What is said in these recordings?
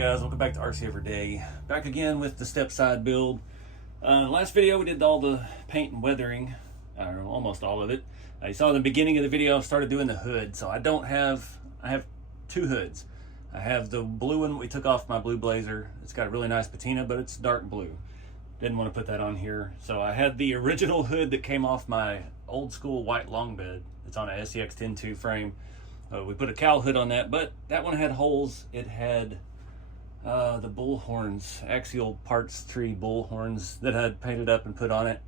guys? Welcome back to RC Every Day. Back again with the step side build. Last video we did all the paint and weathering, or almost all of it. You saw in the beginning of the video I started doing the hood. So I have two hoods. I have the blue one we took off my blue Blazer. It's got a really nice patina, but it's dark blue. Didn't want to put that on here. So I had the original hood that came off my old school white long bed. It's on a SCX 10.2 frame. We put a cowl hood on that, but that one had holes. It had the bull horns, axial parts tree bull horns that I had painted up and put on it.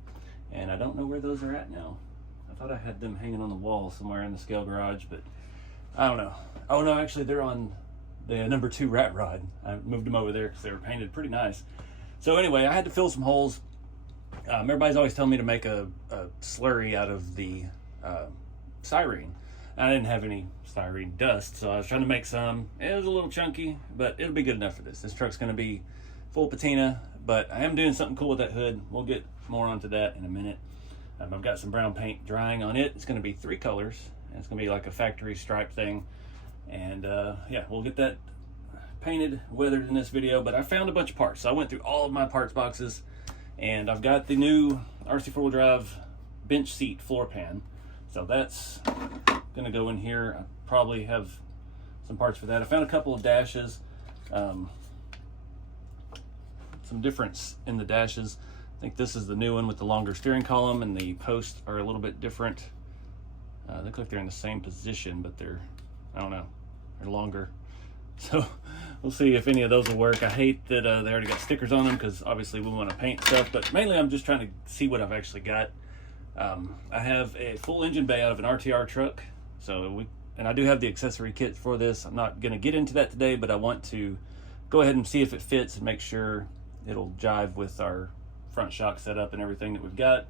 And I don't know where those are at now. I thought I had them hanging on the wall somewhere in the scale garage, but I don't know. Oh no, actually they're on the number 2 rat rod. I moved them over there because they were painted pretty nice. So anyway, I had to fill some holes. Everybody's always telling me to make a slurry out of the styrene. I didn't have any styrene dust, so I was trying to make some. It was a little chunky, but it'll be good enough for this. This truck's going to be full patina, but I am doing something cool with that hood. We'll get more onto that in a minute. I've got some brown paint drying on it. It's going to be 3 colors, and it's going to be like a factory stripe thing. And yeah, we'll get that painted, weathered in this video. But I found a bunch of parts, so I went through all of my parts boxes, and I've got the new RC 4-wheel drive bench seat floor pan. So that's gonna go in here. I probably have some parts for that. I found a couple of dashes, some difference in the dashes. I think this is the new one with the longer steering column, and the posts are a little bit different. They look like they're in the same position, but they're, I don't know, they're longer. So we'll see if any of those will work. I hate that they already got stickers on them, because obviously we want to paint stuff, but mainly I'm just trying to see what I've actually got. I have a full engine bay out of an RTR truck, and I do have the accessory kit for this. I'm not going to get into that today, but I want to go ahead and see if it fits and make sure it'll jive with our front shock setup and everything that we've got.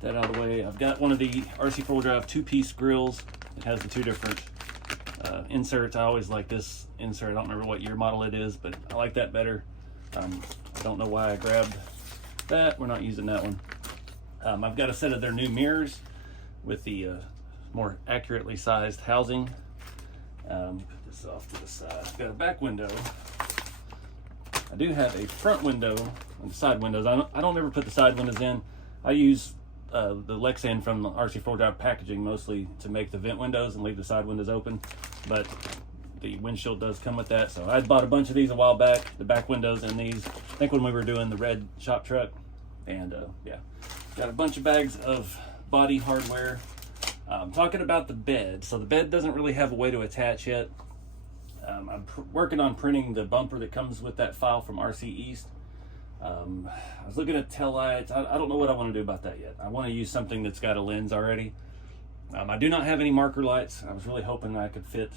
Put that out of the way. I've got one of the RC 4-wheel drive 2-piece grills. It has the 2 different inserts. I always like this insert. I don't remember what year model it is, but I like that better. I don't know why I grabbed that. We're not using that one. I've got a set of their new mirrors with the more accurately sized housing. Put this off to the side. I've got a back window. I do have a front window and side windows. I don't ever put the side windows in. I use the Lexan from the RC 4-wheel drive packaging mostly to make the vent windows and leave the side windows open. But the windshield does come with that. So I bought a bunch of these a while back, the back windows and these, I think when we were doing the red shop truck. And yeah. Got a bunch of bags of body hardware. Talking about the bed. So the bed doesn't really have a way to attach yet. I'm working on printing the bumper that comes with that file from RC East. I was looking at tail lights. I don't know what I want to do about that yet. I want to use something that's got a lens already. I do not have any marker lights. I was really hoping I could fit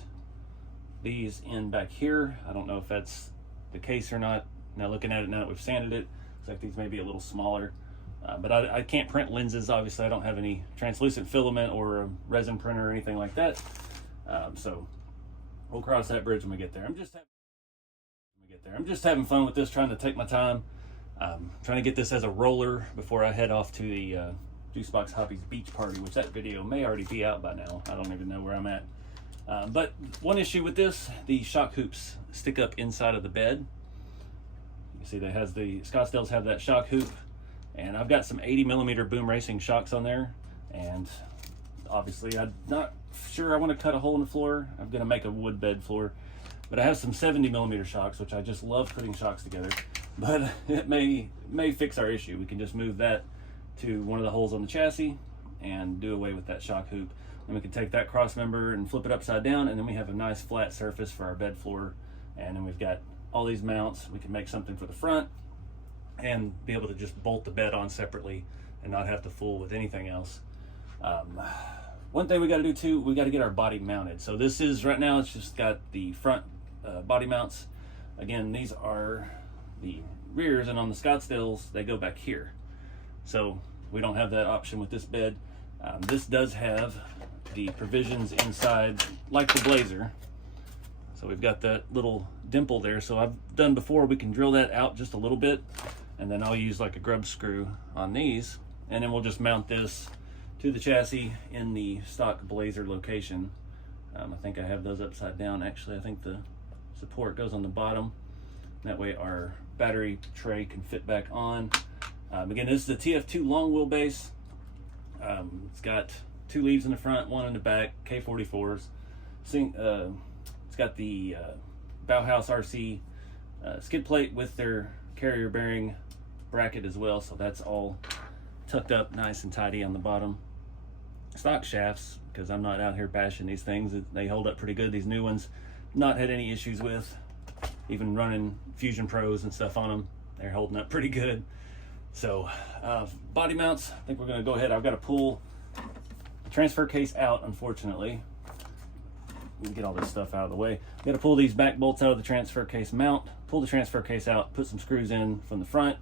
these in back here. I don't know if that's the case or not. Now looking at it now that we've sanded it, looks like these may be a little smaller. But I can't print lenses. Obviously, I don't have any translucent filament or a resin printer or anything like that. So we'll cross that bridge when we get there. I'm just having fun with this, trying to take my time, trying to get this as a roller before I head off to the Juicebox Hobbies beach party, which that video may already be out by now. I don't even know where I'm at. But one issue with this, the shock hoops stick up inside of the bed. You can see that has the Scottsdales have that shock hoop. And I've got some 80mm Boom Racing shocks on there, and obviously I'm not sure I want to cut a hole in the floor. I'm going to make a wood bed floor, but I have some 70mm shocks, which I just love putting shocks together, but it may fix our issue. We can just move that to one of the holes on the chassis and do away with that shock hoop. And we can take that cross member and flip it upside down, and then we have a nice flat surface for our bed floor. And then we've got all these mounts. We can make something for the front and be able to just bolt the bed on separately and not have to fool with anything else. One thing we got to do too, we got to get our body mounted. So this is, right now it's just got the front body mounts. Again, these are the rears, and on the Scottsdales they go back here. So we don't have that option with this bed. This does have the provisions inside like the Blazer. So we've got that little dimple there. So I've done before, we can drill that out just a little bit, and then I'll use like a grub screw on these, and then we'll just mount this to the chassis in the stock Blazer location. I think I have those upside down. Actually, I think the support goes on the bottom. That way our battery tray can fit back on. Again, this is the TF2 long wheelbase. It's got 2 leaves in the front, 1 in the back, K44s. It's got the Bauhaus RC skid plate with their carrier bearing bracket as well, so that's all tucked up nice and tidy on the bottom. Stock shafts, because I'm not out here bashing these things. They hold up pretty good. These new ones, not had any issues with. Even running Fusion Pros and stuff on them, they're holding up pretty good. So body mounts, I think we're going to go ahead. I've got to pull the transfer case out, unfortunately. We can get all this stuff out of the way. I've got to pull these back bolts out of the transfer case mount, pull the transfer case out, put some screws in from the front,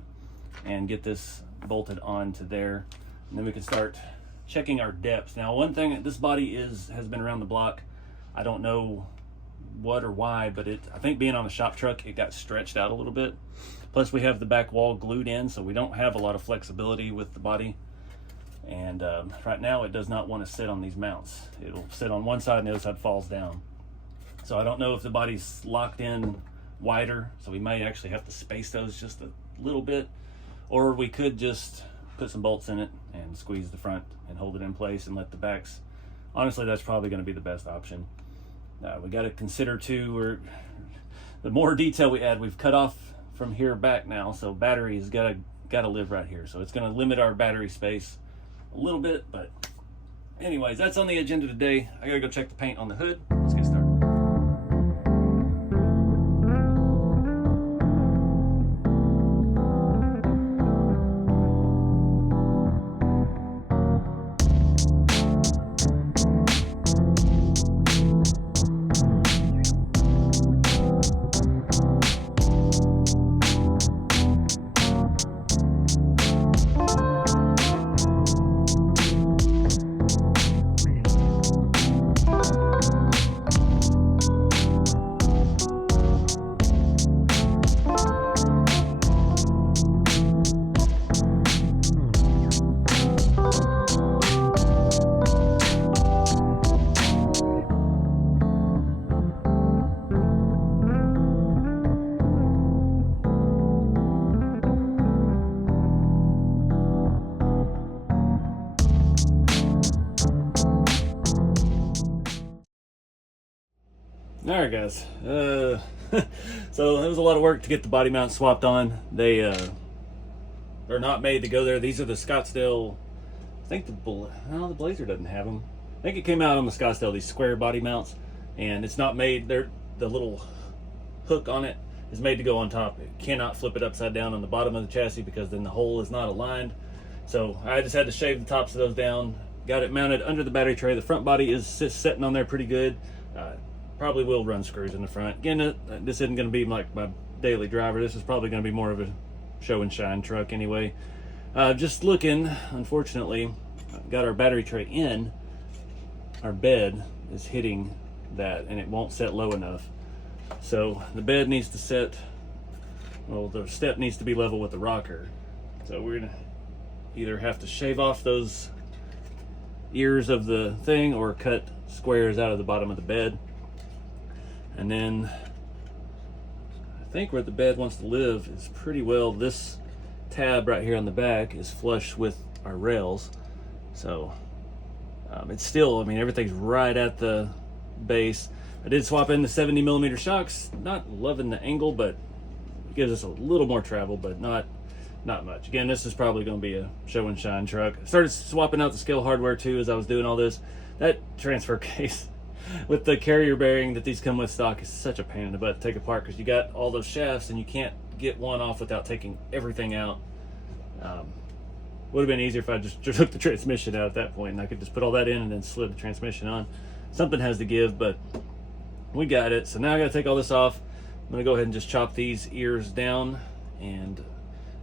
and get this bolted onto there. And then we can start checking our depths. Now, one thing, this body has been around the block. I don't know what or why, but I think being on a shop truck, it got stretched out a little bit. Plus we have the back wall glued in, so we don't have a lot of flexibility with the body. And right now it does not want to sit on these mounts. It'll sit on one side and the other side falls down. So I don't know if the body's locked in wider, so we may actually have to space those just a little bit, or we could just put some bolts in it and squeeze the front and hold it in place and let the backs. Honestly, that's probably going to be the best option. We got to consider too, the more detail we add, we've cut off from here back now, so battery's got to live right here. So it's going to limit our battery space a little bit, but anyways, that's on the agenda today. I gotta go check the paint on the hood. Let's get started. All right, guys. So it was a lot of work to get the body mount swapped on. They're not made to go there. These are the Scottsdale. I think the Blazer doesn't have them. I think it came out on the Scottsdale, these square body mounts, and it's not made. The little hook on it is made to go on top. It cannot flip it upside down on the bottom of the chassis because then the hole is not aligned. So I just had to shave the tops of those down. Got it mounted under the battery tray. The front body is sitting on there pretty good. Probably will run screws in the front. Again, this isn't going to be like my daily driver. This is probably going to be more of a show and shine truck anyway. Just looking, unfortunately, got our battery tray in. Our bed is hitting that and it won't set low enough. So the bed needs to set, well, the step needs to be level with the rocker. So we're going to either have to shave off those ears of the thing or cut squares out of the bottom of the bed. And then I think where the bed wants to live is pretty well, this tab right here on the back is flush with our rails. So it's still, I mean, everything's right at the base. I did swap in the 70mm shocks. Not loving the angle, but it gives us a little more travel, but not much. Again, this is probably going to be a show and shine truck. I started swapping out the scale hardware too as I was doing all this. That transfer case with the carrier bearing that these come with stock is such a pain in the butt to take apart because you got all those shafts and you can't get one off without taking everything out. Would have been easier if I just took the transmission out at that point and I could just put all that in and then slid the transmission on. Something has to give, but we got it. So now I got to take all this off. I'm going to go ahead and just chop these ears down, and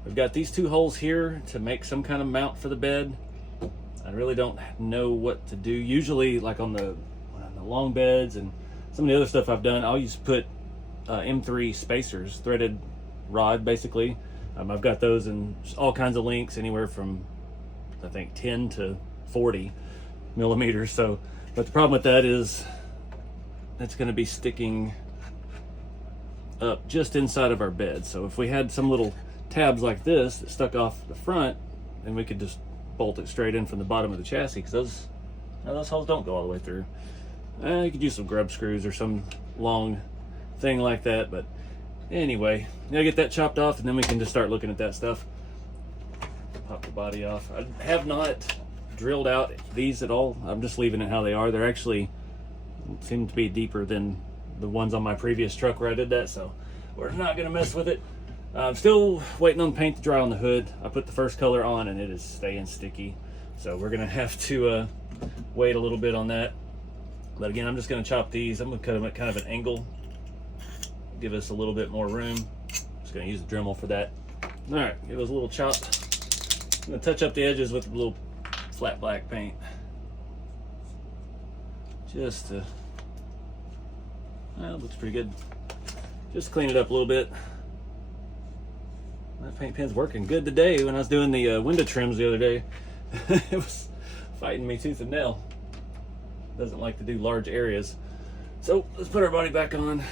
we've got these 2 holes here to make some kind of mount for the bed. I really don't know what to do. Usually, like on the long beds and some of the other stuff I've done, I'll just put M3 spacers, threaded rod basically. I've got those in all kinds of lengths, anywhere from I think 10 to 40 millimeters. So, but the problem with that is it's going to be sticking up just inside of our bed. So if we had some little tabs like this that stuck off the front, then we could just bolt it straight in from the bottom of the chassis, because those holes don't go all the way through. You could use some grub screws or some long thing like that, but anyway, gotta get that chopped off, and then we can just start looking at that stuff. Pop the body off. I have not drilled out these at all. I'm just leaving it how they are. They're actually seem to be deeper than the ones on my previous truck where I did that, so we're not gonna mess with it. I'm still waiting on paint to dry on the hood. I put the first color on and it is staying sticky, so we're gonna have to wait a little bit on that. But again, I'm just gonna chop these. I'm gonna cut them at kind of an angle, give us a little bit more room. Just gonna use the Dremel for that. All right, give us a little chop. I'm gonna touch up the edges with a little flat black paint, just to, well, it looks pretty good. Just clean it up a little bit. That paint pen's working good today. When I was doing the window trims the other day, it was fighting me tooth and nail. Doesn't like to do large areas. So let's put our body back on.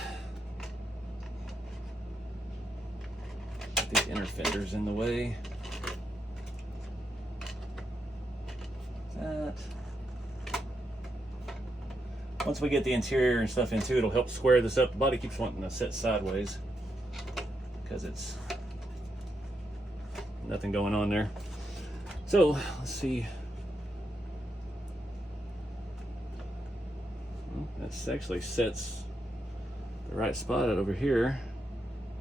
Get these inner fenders in the way. That. Once we get the interior and stuff into it, it'll help square this up. The body keeps wanting to sit sideways because it's nothing going on there. So let's see. Well, that actually sets the right spot out over here.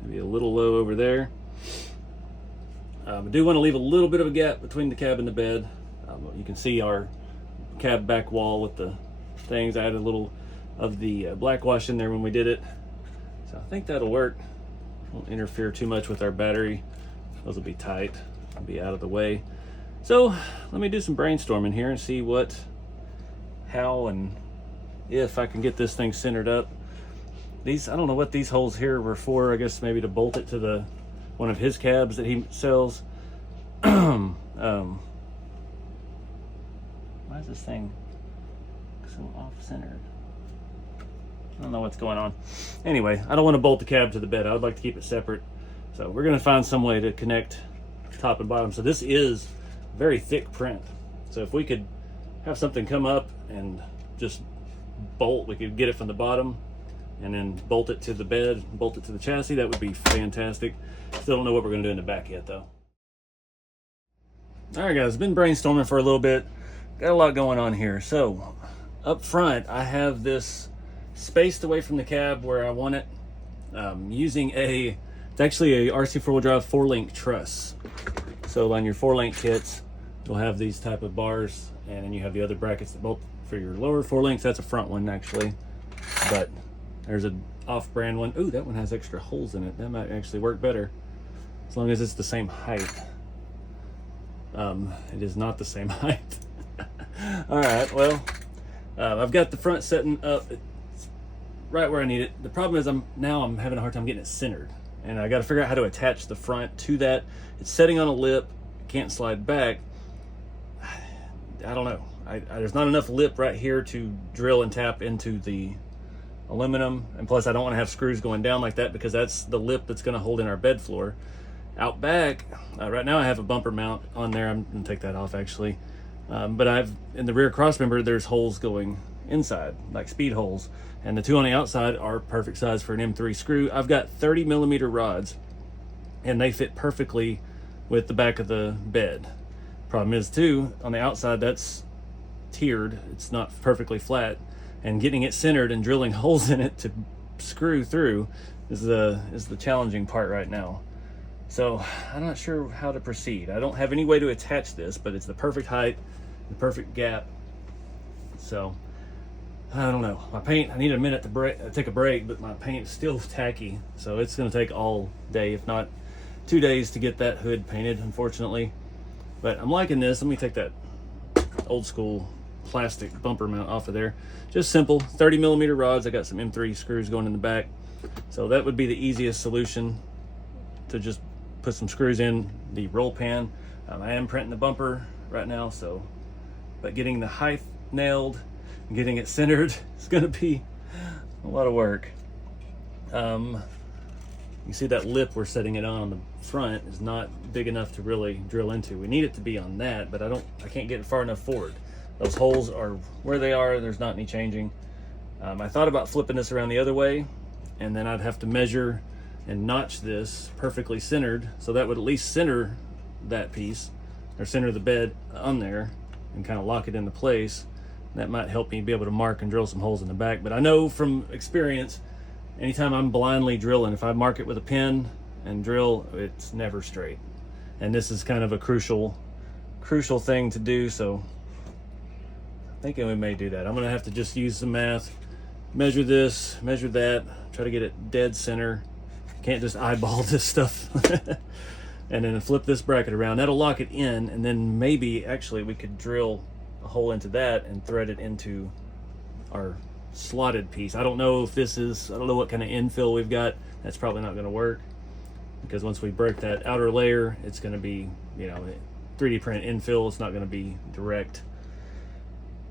Maybe a little low over there. I do want to leave a little bit of a gap between the cab and the bed. You can see our cab back wall with the things. I added a little of the black wash in there when we did it, so I think that'll work. Won't interfere too much with our battery. Those will be tight, I'll be out of the way. So let me do some brainstorming here and see what, how, and if I can get this thing centered up. These, I don't know what these holes here were for. I guess maybe to bolt it to the one of his cabs that he sells. Why is this thing so off-centered? I don't know what's going on. Anyway, I don't want to bolt the cab to the bed. I would like to keep it separate. So we're going to find some way to connect top and bottom. So this is very thick print. So if we could have something come up and just bolt, we could get it from the bottom and then bolt it to the bed, bolt it to the chassis. That would be fantastic. Still don't know what we're going to do in the back yet though. All right guys, been brainstorming for a little bit. Got a lot going on here. So up front, I have this spaced away from the cab where I want it, using it's actually a RC 4-wheel drive 4-link truss. So on your 4-link kits, you'll have these type of bars, and then you have the other brackets that bolt for your lower 4 links. That's a front one actually, but there's an off-brand one. Ooh, that one has extra holes in it. That might actually work better, as long as it's the same height. It is not the same height. All right, well, I've got the front setting up. It's right where I need it. The problem is I'm having a hard time getting it centered, and I got to figure out how to attach the front to that. It's setting on a lip, can't slide back. I don't know. There's not enough lip right here to drill and tap into the aluminum, and plus I don't want to have screws going down like that, because that's the lip that's going to hold in our bed floor. Out back, right now I have a bumper mount on there. I'm going to take that off actually. But in the rear cross member, there's holes going inside, like speed holes, and the two on the outside are perfect size for an M3 screw. I've got 30mm rods, and they fit perfectly with the back of the bed. Problem is too, on the outside that's tiered, it's not perfectly flat, and getting it centered and drilling holes in it to screw through is the challenging part right now. So I'm not sure how to proceed. I don't have any way to attach this, but it's the perfect height, the perfect gap. So I don't know. My paint, I need a minute to take a break, but my paint is still tacky. So it's gonna take all day, if not 2 days, to get that hood painted, unfortunately. But I'm liking this. Let me take that old school plastic bumper mount off of there. Just simple 30mm rods. I got some M3 screws going in the back. So that would be the easiest solution, to just put some screws in the roll pan. I am printing the bumper right now, but getting the height nailed and getting it centered is going to be a lot of work. You see that lip we're setting it on the front is not big enough to really drill into. We need it to be on that, but I can't get it far enough forward. Those holes are where they are. There's not any changing. I thought about flipping this around the other way, and then I'd have to measure and notch this perfectly centered, so that would at least center that piece, or center the bed on there, and kind of lock it into place. That might help me be able to mark and drill some holes in the back. But I know from experience, anytime I'm blindly drilling, if I mark it with a pin and drill, it's never straight. And this is kind of a crucial thing to do, so I'm thinking we may do that. I'm gonna have to just use some math, measure this, measure that, try to get it dead center. Can't just eyeball this stuff. And then flip this bracket around. That'll lock it in, and then maybe actually we could drill a hole into that and thread it into our slotted piece. I don't know if this is, I don't know what kind of infill we've got. That's probably not gonna work, because once we break that outer layer, it's gonna be, you know, 3D print infill. It's not gonna be direct.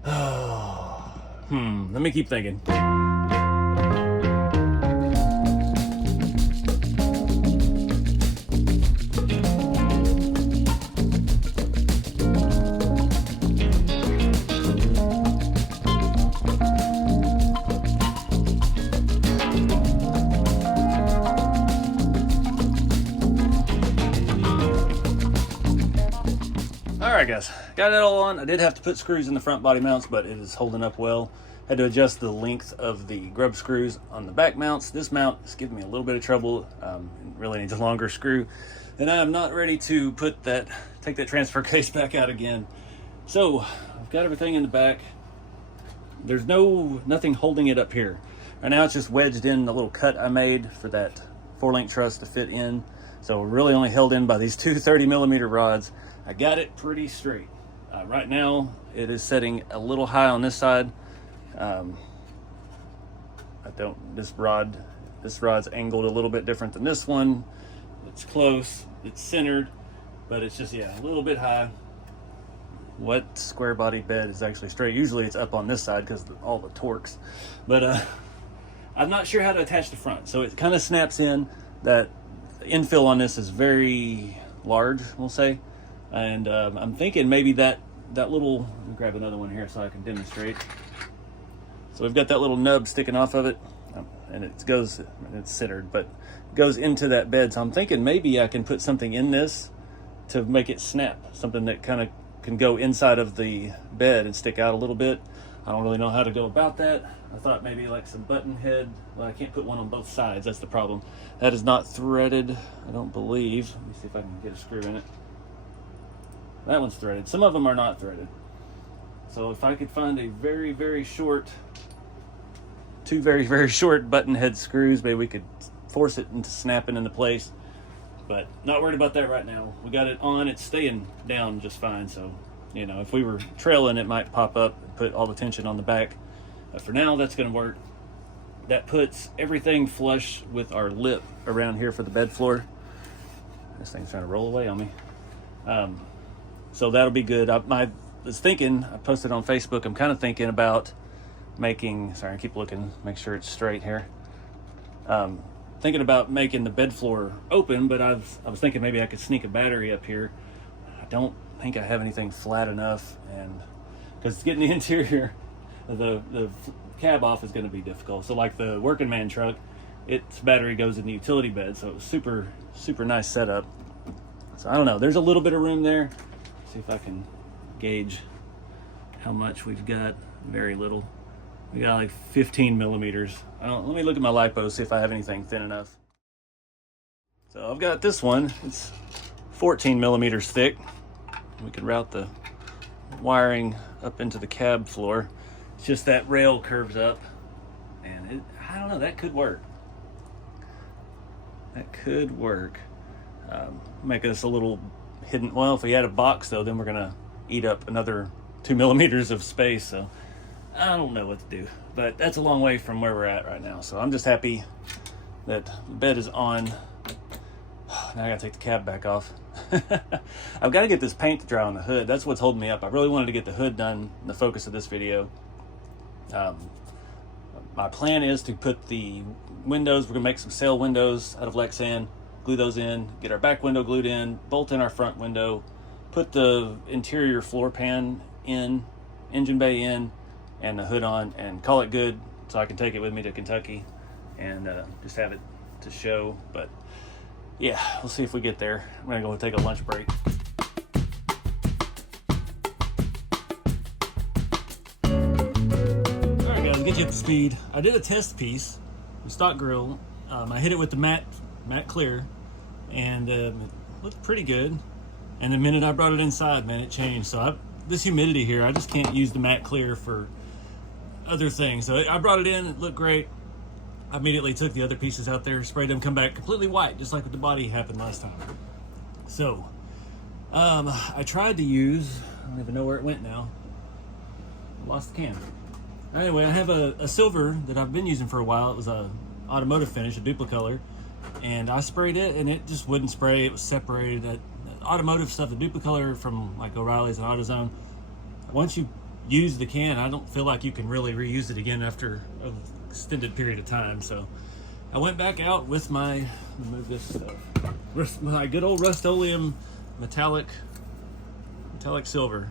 Let me keep thinking. Alright guys, got it all on. I did have to put screws in the front body mounts, but it is holding up well. Had to adjust the length of the grub screws on the back mounts. This mount is giving me a little bit of trouble. It really needs a longer screw. And I am not ready to take that transfer case back out again. So, I've got everything in the back. There's nothing holding it up here. Right now it's just wedged in the little cut I made for that 4-link truss to fit in. So we're really only held in by these two 30mm rods. I got it pretty straight. Right now it is setting a little high on this side. This rod's angled a little bit different than this one. It's close, it's centered, but it's just, yeah, a little bit high. What square body bed is actually straight? Usually it's up on this side because all the torques, but I'm not sure how to attach the front. So it kind of snaps in. That infill on this is very large, we'll say. And I'm thinking maybe that little, let me grab another one here so I can demonstrate. So we've got that little nub sticking off of it, and it's centered, but it goes into that bed. So I'm thinking maybe I can put something in this to make it snap, something that kind of can go inside of the bed and stick out a little bit. I don't really know how to go about that. I thought maybe like some button head. Well, I can't put one on both sides, that's the problem. That is not threaded, I don't believe. Let me see if I can get a screw in it. That one's threaded. Some of them are not threaded. So if I could find a very, very short, two very, very short button head screws, maybe we could force it into snapping into place. But not worried about that right now. We got it on, it's staying down just fine. So, you know, if we were trailing, it might pop up and put all the tension on the back. But for now, that's gonna work. That puts everything flush with our lip around here for the bed floor. This thing's trying to roll away on me. So that'll be good. I was thinking, I posted on Facebook, I'm kind of thinking about making, sorry, I keep looking, make sure it's straight here. Thinking about making the bed floor open, but I was thinking maybe I could sneak a battery up here. I don't think I have anything flat enough, and because getting the interior, the cab off is going to be difficult. So like the working man truck, its battery goes in the utility bed, so it was super, super nice setup. So I don't know, there's a little bit of room there. See if I can gauge how much we've got. Very little. We got like 15mm. Let me look at my lipo, see if I have anything thin enough. So I've got this one. It's 14mm thick. We could route the wiring up into the cab floor. It's just that rail curves up, and I don't know, that could work. That could work. Make us a little hidden. Well, if we had a box though, then we're gonna eat up another 2mm of space. So I don't know what to do, but that's a long way from where we're at right now. So I'm just happy that the bed is on. Now I gotta take the cab back off. I've got to get this paint to dry on the hood. That's what's holding me up. I really wanted to get the hood done in the focus of this video. my plan is to put the windows, we're gonna make some sail windows out of Lexan, glue those in, get our back window glued in, bolt in our front window, put the interior floor pan in, engine bay in, and the hood on, and call it good so I can take it with me to Kentucky and just have it to show. But yeah, we'll see if we get there. I'm gonna go take a lunch break. Alright guys, get you up to speed. I did a test piece, the stock grill. I hit it with the matte clear, and it looked pretty good. And the minute I brought it inside, man, it changed. So this humidity here, I just can't use the matte clear for other things. So I brought it in, it looked great. I immediately took the other pieces out there, sprayed them, come back completely white, just like with the body happened last time. So, I tried to use, I don't even know where it went now. Lost the can. Anyway, I have a silver that I've been using for a while. It was a automotive finish, a duplicolor. And I sprayed it and it just wouldn't spray. It was separated. That automotive stuff, the duplicolor from like O'Reilly's and AutoZone, once you use the can, I don't feel like you can really reuse it again after an extended period of time. So I went back out with my, move this stuff, my good old Rust-Oleum metallic silver,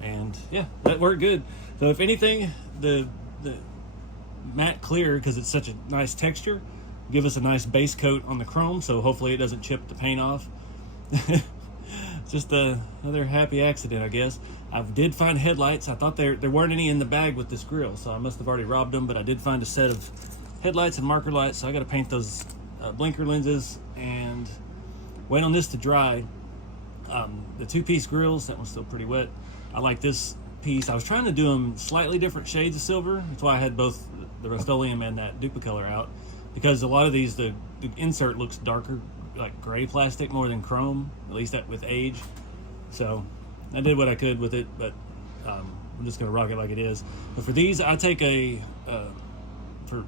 and yeah, that worked good. So if anything, the matte clear, because it's such a nice texture, give us a nice base coat on the chrome, so hopefully it doesn't chip the paint off. Just another happy accident, I guess. I did find headlights. I thought there weren't any in the bag with this grill, so I must have already robbed them, but I did find a set of headlights and marker lights, so I got to paint those blinker lenses and wait on this to dry. The two-piece grills, that one's still pretty wet. I like this piece. I was trying to do them slightly different shades of silver. That's why I had both the Rust-Oleum and that duplicolor out, because a lot of these, the insert looks darker, like gray plastic more than chrome, at least that with age. So I did what I could with it, but I'm just gonna rock it like it is. But for these, I take for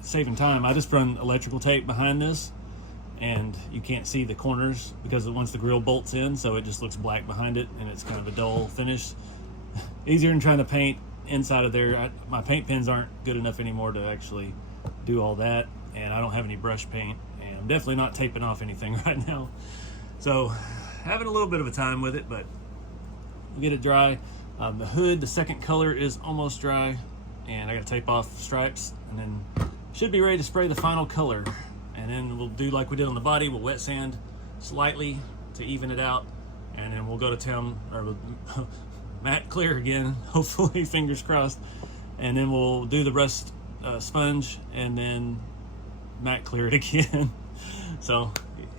saving time, I just run electrical tape behind this, and you can't see the corners because once the grill bolts in, so it just looks black behind it, and it's kind of a dull finish. Easier than trying to paint inside of there. My paint pens aren't good enough anymore to actually do all that, and I don't have any brush paint, and I'm definitely not taping off anything right now. So having a little bit of a time with it, but we'll get it dry. The hood, the second color is almost dry, and I gotta tape off stripes, and then should be ready to spray the final color. And then we'll do like we did on the body, we'll wet sand slightly to even it out, and then we'll go to town, or matte clear again, hopefully, fingers crossed, and then we'll do the rust sponge, and then matte clear it again. So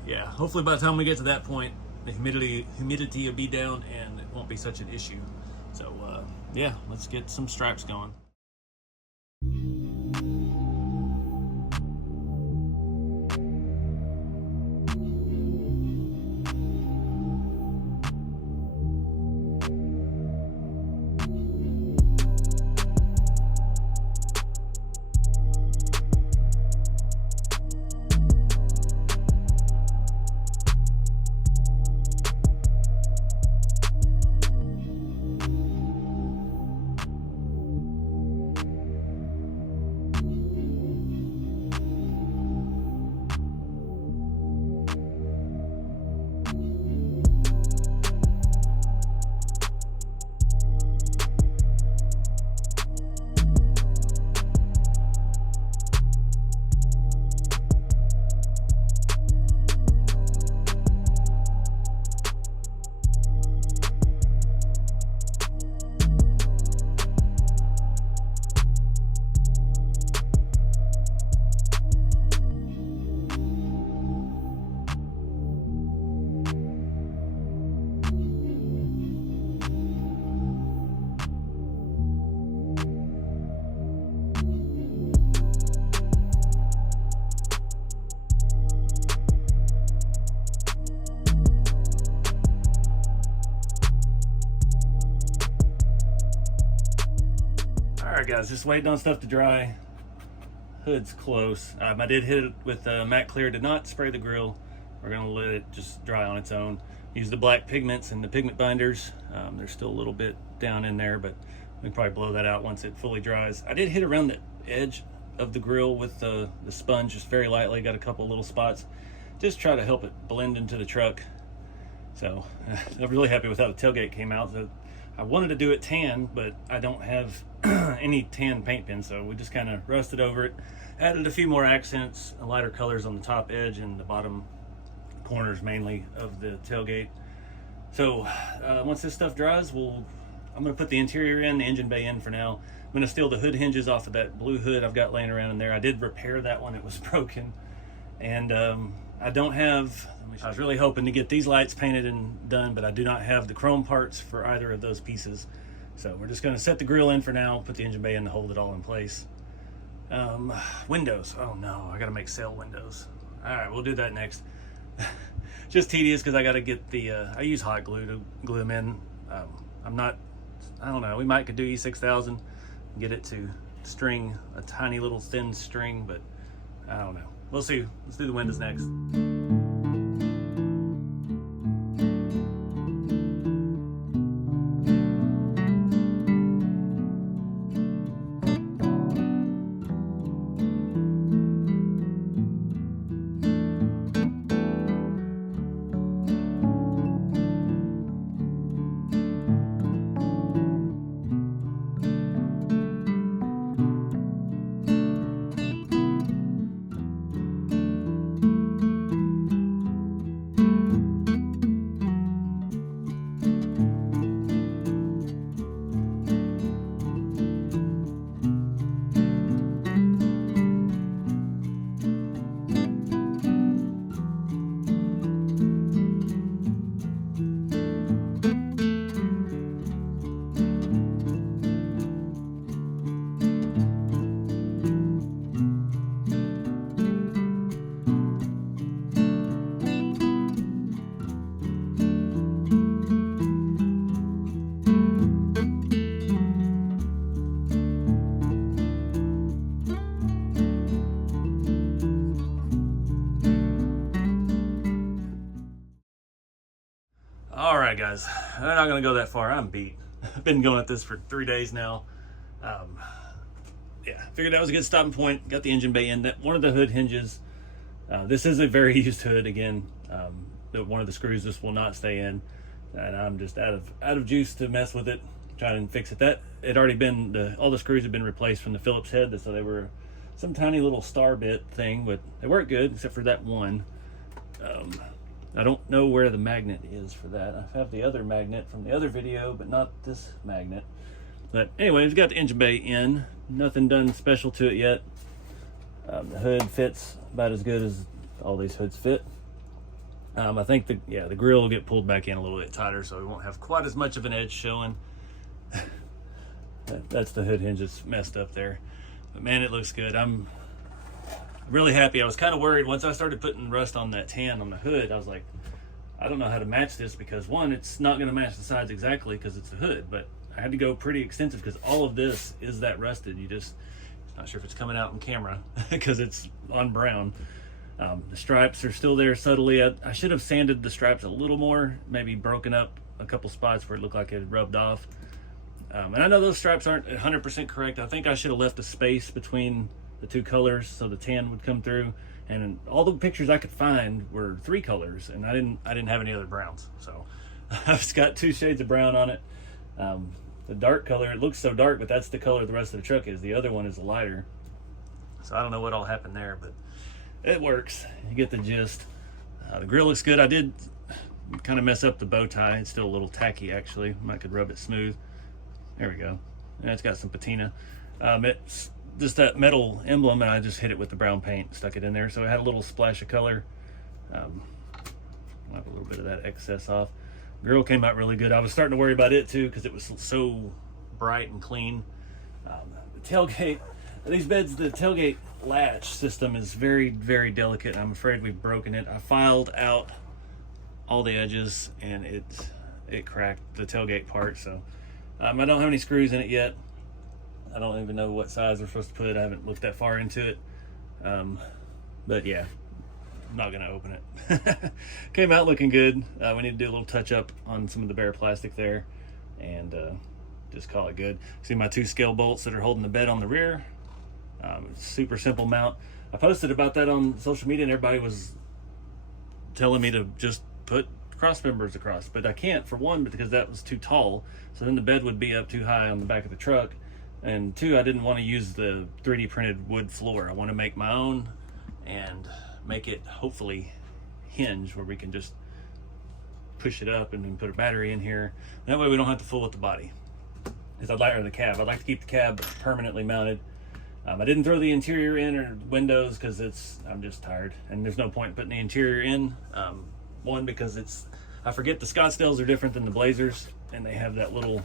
yeah, hopefully by the time we get to that point, the humidity will be down and it won't be such an issue. So yeah, let's get some stripes going. Alright guys, just waiting on stuff to dry. Hood's close. I did hit it with matte clear, did not spray the grill. We're gonna let it just dry on its own. Use the black pigments and the pigment binders. There's still a little bit down in there, but we can probably blow that out once it fully dries. I did hit around edge of the grill with the sponge just very lightly. Got a couple little spots. Just try to help it blend into the truck. So I'm really happy with how the tailgate came out. I wanted to do it tan, but I don't have any tan paint pen, so we just kind of rusted over it. Added a few more accents, lighter colors on the top edge and the bottom corners mainly of the tailgate. So once this stuff dries, I'm gonna put the interior in, the engine bay in for now. I'm gonna steal the hood hinges off of that blue hood I've got laying around in there. I did repair that one, it was broken. And I don't have, I was really hoping to get these lights painted and done, but I do not have the chrome parts for either of those pieces. So we're just gonna set the grill in for now, put the engine bay in to hold it all in place. Windows, oh no, I gotta make sail windows. All right, we'll do that next. Just tedious because I gotta get the, I use hot glue to glue them in. I don't know, we might could do E6000, get it to string a tiny little thin string, but I don't know. We'll see. Let's do the windows next. All right, guys, I'm not gonna go that far. I'm beat. I've been going at this for 3 days now. Yeah, figured that was a good stopping point. Got the engine bay in. That one of the hood hinges. This is a very used hood again. One of the screws just will not stay in, and I'm just out of juice to mess with it. Trying to fix it. That it already been all the screws had been replaced from the Phillips head, so they were some tiny little star bit thing, but they work good except for that one. I don't know where the magnet is for that. I have the other magnet from the other video, but not this magnet. But anyway, we've got the engine bay in. Nothing done special to it yet. The hood fits about as good as all these hoods fit. I think the grill will get pulled back in a little bit tighter, so we won't have quite as much of an edge showing. That's the hood hinge that's messed up there. But man, it looks good. I'm really happy. I was kind of worried once I started putting rust on that tan on the hood. I was like, I don't know how to match this because one, it's not going to match the sides exactly because it's the hood, but I had to go pretty extensive because all of this is that rusted. Not sure if it's coming out in camera because it's on brown. The stripes are still there subtly. I should have sanded the stripes a little more, maybe broken up a couple spots where it looked like it had rubbed off. And I know those stripes aren't 100% correct. I think I should have left a space between the two colors so the tan would come through. And all the pictures I could find were 3 colors, and I didn't have any other browns. So I've got 2 shades of brown on it. The dark color, it looks so dark, but that's the color the rest of the truck is. The other one is lighter. So I don't know what all happened there, but it works. You get the gist. The grill looks good. I did kind of mess up the bow tie. It's still a little tacky, actually. I could rub it smooth. There we go. And it's got some patina. It's just that metal emblem, and I just hit it with the brown paint, stuck it in there. So it had a little splash of color. Wipe a little bit of that excess off. Grill came out really good. I was starting to worry about it too because it was so bright and clean. The tailgate, these beds, the tailgate latch system is very, very delicate. I'm afraid we've broken it. I filed out all the edges and it cracked the tailgate part. So I don't have any screws in it yet. I don't even know what size they're supposed to put. I haven't looked that far into it. But yeah, I'm not gonna open it. Came out looking good. We need to do a little touch up on some of the bare plastic there and just call it good. See my 2 scale bolts that are holding the bed on the rear. It's super simple mount. I posted about that on social media and everybody was telling me to just put cross members across, but I can't, for one, because that was too tall, so then the bed would be up too high on the back of the truck, and two, I didn't want to use the 3D printed wood floor. I want to make my own and make it hopefully hinge where we can just push it up and then put a battery in here. That way we don't have to fool with the body. Because I'd like, or the cab, I'd like to keep the cab permanently mounted. I didn't throw the interior in or windows because I'm just tired, and there's no point putting the interior in. One, because I forget the Scottsdales are different than the Blazers, and they have that little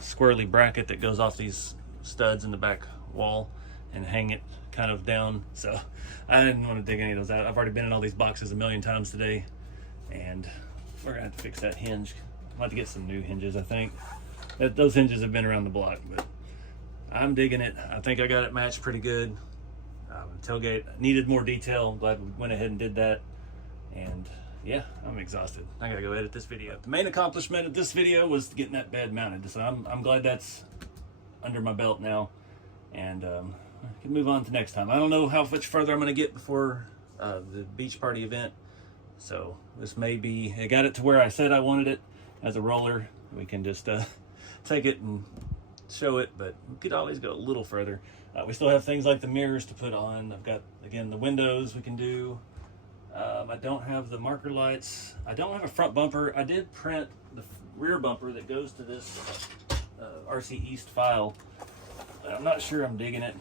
squirrely bracket that goes off these studs in the back wall and hang it kind of down. So I didn't want to dig any of those out. I've already been in all these boxes a million times today, and we're gonna have to fix that hinge. I'll have to get some new hinges, I think. Those hinges have been around the block, but I'm digging it. I think I got it matched pretty good. Tailgate needed more detail. I'm glad we went ahead and did that. And yeah, I'm exhausted. I gotta go edit this video. The main accomplishment of this video was getting that bed mounted. So I'm glad that's under my belt now. And I can move on to next time. I don't know how much further I'm gonna get before the beach party event. So this may be, I got it to where I said I wanted it as a roller. We can just take it and show it, but we could always go a little further. We still have things like the mirrors to put on. I've got, again, the windows we can do. I don't have the marker lights. I don't have a front bumper. I did print the rear bumper that goes to this RC East file. I'm not sure I'm digging it.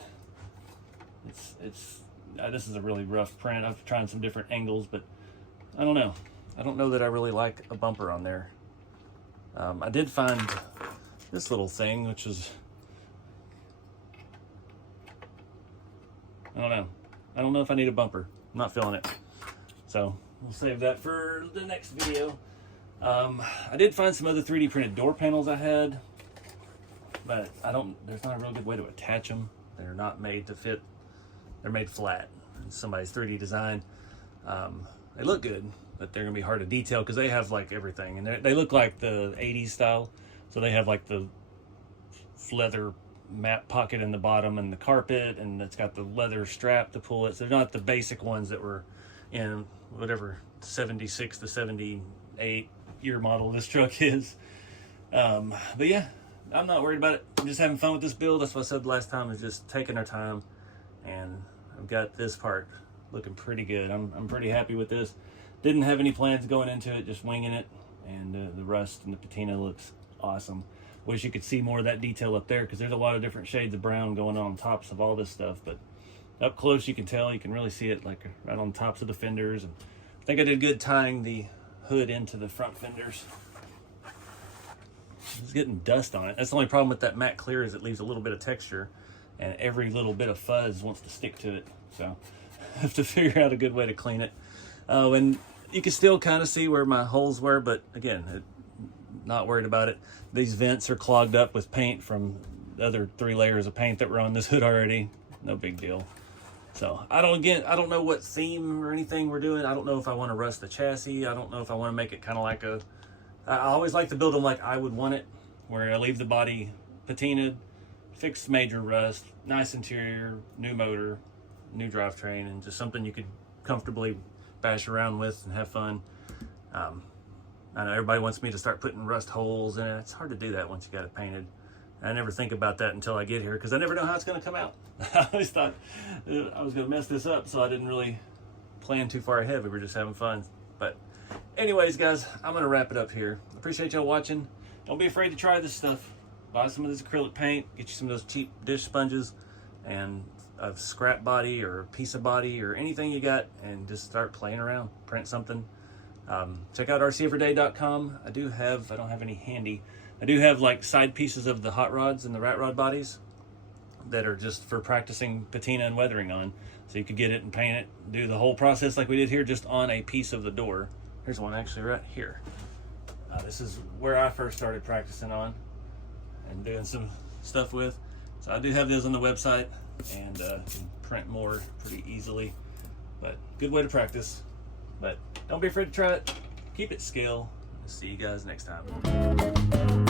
This is a really rough print. I've tried some different angles, but I don't know. I don't know that I really like a bumper on there. I did find this little thing, which is, I don't know. I don't know if I need a bumper. I'm not feeling it. So we'll save that for the next video. I did find some other 3D printed door panels I had, but there's not a real good way to attach them. They're not made to fit. They're made flat. It's somebody's 3D design. They look good, but they're gonna be hard to detail because they have like everything, and they look like the 80s style. So they have like the leather mat pocket in the bottom and the carpet, and it's got the leather strap to pull it. So they're not the basic ones that were in whatever 76 to 78 year model this truck is. But yeah, I'm not worried about it. I'm just having fun with this build. That's what I said the last time, is just taking our time. And I've got this part looking pretty good. I'm pretty happy with this. Didn't have any plans going into it, just winging it. And the rust and the patina looks awesome. Wish you could see more of that detail up there, because there's a lot of different shades of brown going on tops of all this stuff, but up close you can tell, you can really see it like right on tops of the fenders. And I think I did good tying the hood into the front fenders. It's getting dust on it. That's the only problem with that matte clear, is it leaves a little bit of texture, and every little bit of fuzz wants to stick to it. So I have to figure out a good way to clean it. And you can still kind of see where my holes were, but again, not worried about it. These vents are clogged up with paint from the other 3 layers of paint that were on this hood already. No big deal. So I don't know what theme or anything we're doing. I don't know if I want to rust the chassis. I don't know if I want to make it kind of like I always like to build them like I would want it, where I leave the body patinaed, fixed major rust, nice interior, new motor, new drivetrain, and just something you could comfortably bash around with and have fun. I know everybody wants me to start putting rust holes in it. It's hard to do that once you got it painted. I never think about that until I get here, because I never know how it's going to come out. I always thought I was going to mess this up, so I didn't really plan too far ahead. We were just having fun. But anyways, guys, I'm going to wrap it up here. Appreciate y'all watching. Don't be afraid to try this stuff. Buy some of this acrylic paint, get you some of those cheap dish sponges, and a scrap body or a piece of body or anything you got, and just start playing around. Print something. Check out rceveryday.com. I don't have any handy. I do have like side pieces of the hot rods and the rat rod bodies that are just for practicing patina and weathering on. So you could get it and paint it, do the whole process like we did here, just on a piece of the door. Here's one actually right here. This is where I first started practicing on and doing some stuff with. So I do have those on the website, and can print more pretty easily. But good way to practice. But don't be afraid to try it. Keep it scale. See you guys next time.